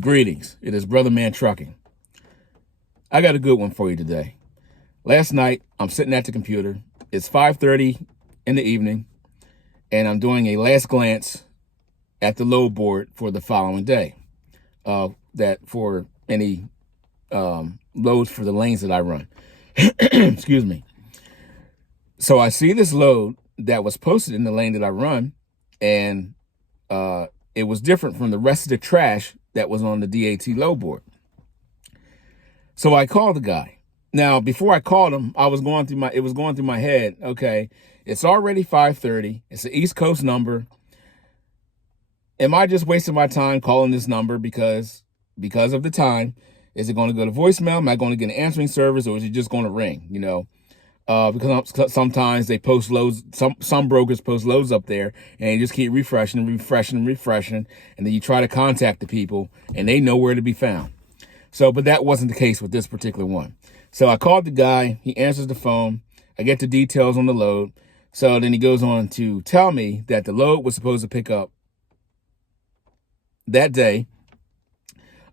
Greetings. It is Brother Man Trucking. I got a good one for you today. Last night, I'm sitting at the computer. It's 5:30 in the evening, and I'm doing a last glance at the load board for the following day. That for any loads for the lanes that I run. Excuse me. So I see this load that was posted in the lane that I run, and it was different from the rest of the trash that was on the DAT load board. So I called the guy. Now, before I called him, it was going through my head, okay, it's already 5:30. It's an East Coast number. Am I just wasting my time calling this number because of the time? Is it going to go to voicemail? Am I going to get an answering service, or is it just going to ring? Because sometimes they post loads, some brokers post loads up there, and you just keep refreshing, and then you try to contact the people, and they know where to be found. So, but that wasn't the case with this particular one. So I called the guy, he answers the phone, I get the details on the load. So then he goes on to tell me that the load was supposed to pick up that day,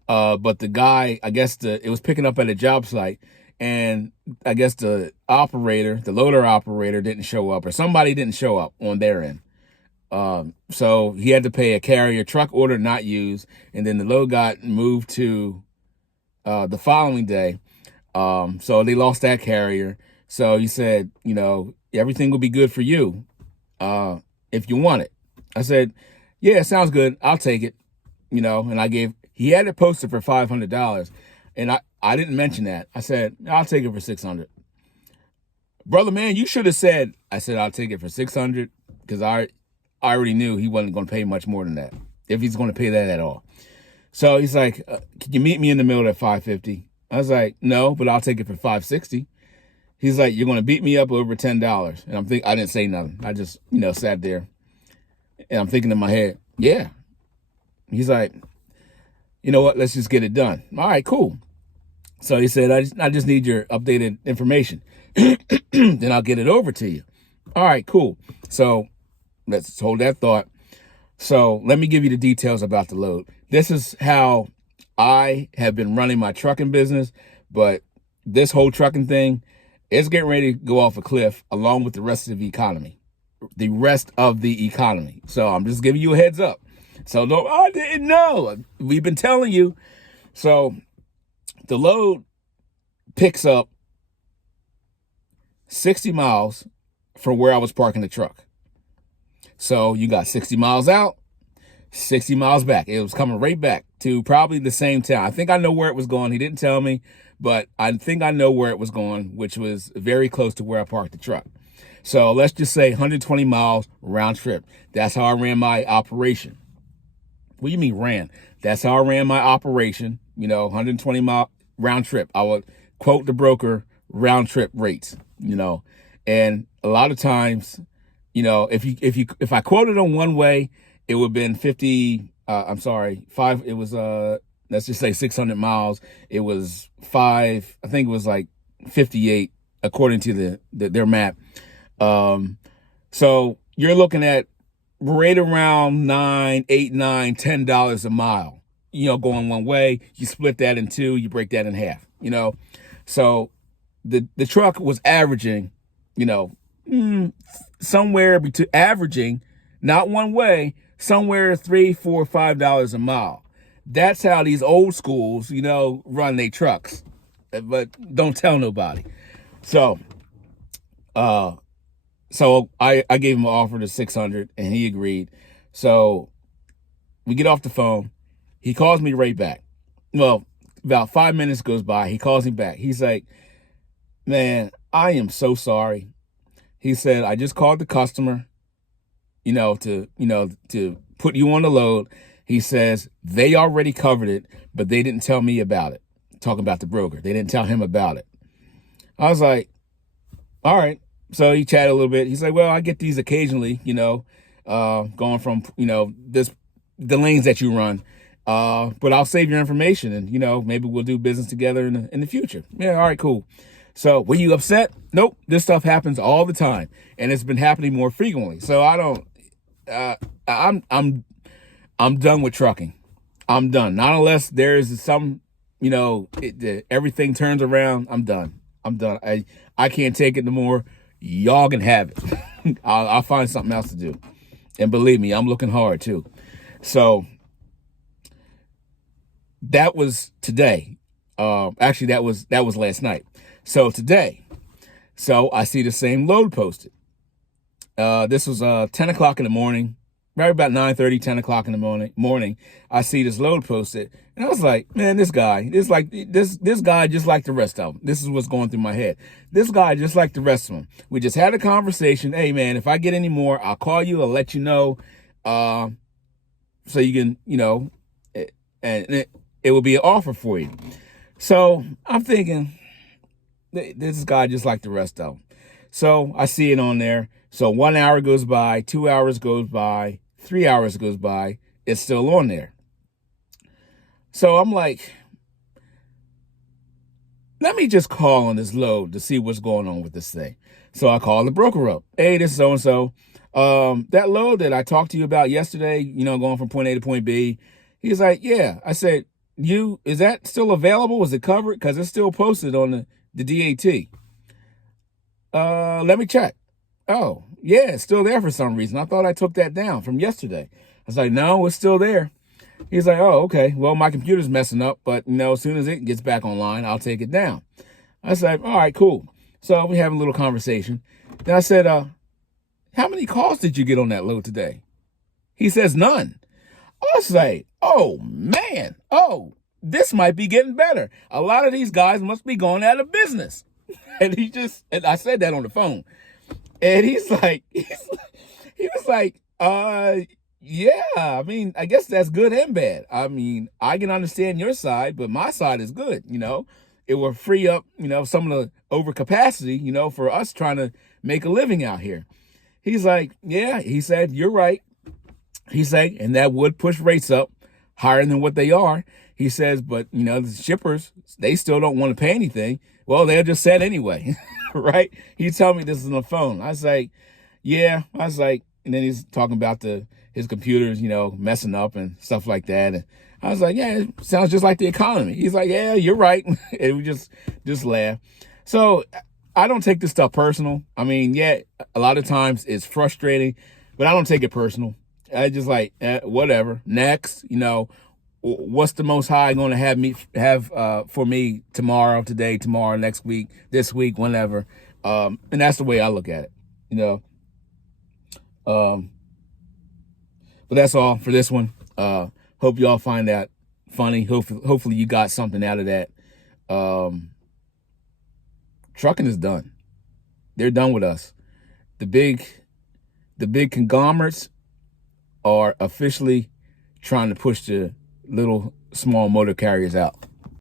but the guy, I guess it was picking up at a job site, and I guess the loader operator didn't show up, or somebody didn't show up on their end. So he had to pay a carrier truck order not used, and then the load got moved to the following day. So they lost that carrier. So he said, everything will be good for you if you want it. I said, yeah, sounds good. I'll take it. And he had it posted for $500. And I didn't mention that. I said, I'll take it for $600. Brother man, you should have said, I said, I'll take it for $600, because I already knew he wasn't going to pay much more than that, if he's going to pay that at all. So he's like, can you meet me in the middle at $550? I was like, no, but I'll take it for $560. He's like, you're going to beat me up over $10. And I didn't say nothing. I just, sat there, and I'm thinking in my head, yeah. He's like, you know what? Let's just get it done. All right, cool. So he said, I just need your updated information. Then I'll get it over to you. All right, cool. So let's hold that thought. So let me give you the details about the load. This is how I have been running my trucking business, but this whole trucking thing is getting ready to go off a cliff along with the rest of the economy. So I'm just giving you a heads up. So no, I didn't know. We've been telling you. So the load picks up 60 miles from where I was parking the truck. So you got 60 miles out, 60 miles back. It was coming right back to probably the same town. I think I know where it was going. He didn't tell me, but I think I know where it was going, which was very close to where I parked the truck. So let's just say 120 miles round trip. That's how I ran my operation. What do you mean ran? That's how I ran my operation, 120 mile round trip. I would quote the broker round trip rates, and a lot of times, if I quoted on one way, it would have been 600 miles. It was I think it was like 58 according to their map. So you're looking at right around $9, $8, $9, $10 a mile, going one way. You split that in two, you break that in half, So the truck was averaging, somewhere between averaging, not one way, somewhere $3, $4, $5 a mile. That's how these old schools, run their trucks, but don't tell nobody. So, I gave him an offer to $600, and he agreed. So we get off the phone. He calls me right back. Well, about 5 minutes goes by. He calls me back. He's like, man, I am so sorry. He said, I just called the customer, to put you on the load. He says they already covered it, but they didn't tell me about it. Talking about the broker. They didn't tell him about it. I was like, all right. So he chatted a little bit. He's like, well, I get these occasionally, going from, the lanes that you run. But I'll save your information, and, maybe we'll do business together in the future. Yeah. All right, cool. So were you upset? Nope. This stuff happens all the time, and it's been happening more frequently. So I don't, I'm done with trucking. I'm done. Not unless there's some, everything turns around. I'm done. I'm done. I can't take it no more. Y'all can have it. I'll find something else to do. And believe me, I'm looking hard too. So that was today. Actually, that was last night. So today, I see the same load posted. This was 10 o'clock in the morning, right about 9:30, 10 o'clock in the morning. I see this load posted, and I was like, man, this guy just like the rest of them. This is what's going through my head. This guy just like the rest of them. We just had a conversation. Hey, man, if I get any more, I'll call you. I'll let you know, so you can, and it will be an offer for you. So I'm thinking, this guy just like the rest of them. So I see it on there. So 1 hour goes by, 2 hours goes by, 3 hours goes by. It's still on there. So I'm like, let me just call on this load to see what's going on with this thing. So I call the broker up. Hey, this is so-and-so. That load that I talked to you about yesterday, going from point A to point B. He's like, yeah. I said, is that still available? Is it covered? Because it's still posted on the DAT. Let me check. Oh, yeah, it's still there for some reason. I thought I took that down from yesterday. I was like, no, it's still there. He's like, oh, okay. Well, my computer's messing up, but as soon as it gets back online, I'll take it down. I said, all right, cool. So we have a little conversation. Then I said, how many calls did you get on that load today? He says, none. I was like, oh, man. Oh, this might be getting better. A lot of these guys must be going out of business. And I said that on the phone. And he was like, yeah, I mean, I guess that's good and bad. I mean, I can understand your side, but my side is good. It will free up, some of the overcapacity, for us trying to make a living out here. He's like, yeah, he said, you're right. He said, and that would push rates up higher than what they are. He says, but, the shippers, they still don't want to pay anything. Well, they'll just set anyway, right? He told me this on the phone. I was like, yeah. I was like, and then he's talking about his computers, messing up and stuff like that. And I was like, yeah, it sounds just like the economy. He's like, yeah, you're right. And we just laugh. So I don't take this stuff personal. I mean, yeah, a lot of times it's frustrating, but I don't take it personal. I just like, whatever. Next, what's the Most High going to have for me tomorrow, today, tomorrow, next week, this week, whenever. And that's the way I look at it, But that's all for this one. Hope y'all find that funny. Hopefully you got something out of that. Trucking is done. They're done with us. The big conglomerates are officially trying to push the little small motor carriers out.